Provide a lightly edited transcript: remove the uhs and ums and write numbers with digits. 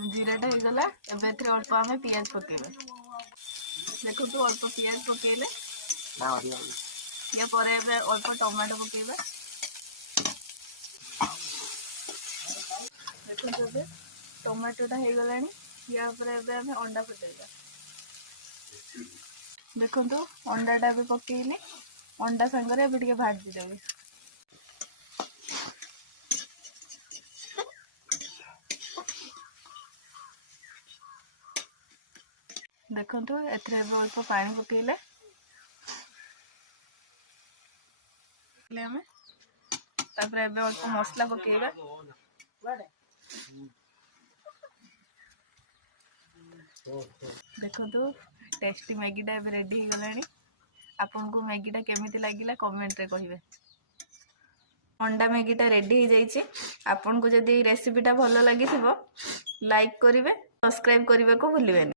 जीराटा हो गला एबे अल्प आम पियाज पकेबा देखो अल्प पियाज पकेले या पर अल्प टमाटो पकेबा देखो टमाटोटा हो गला या अंडा फुटेगा देखो अंडाटा भी पकेली अंडा सांगरे टे भाजी देवी देखो अल्प पानी पकेले अल्प मसला पकेबा देखो टेस्टी मैगीटा रेडी हो गलानी आपन को मैगीटा केमिति लागिला कमेंट रे कहिबे अंडा मैगीटा रेडी हो जाइए आपन को जदि रेसिपीटा भल लगी लाइक करेंगे सब्सक्राइब करने को भूलिए।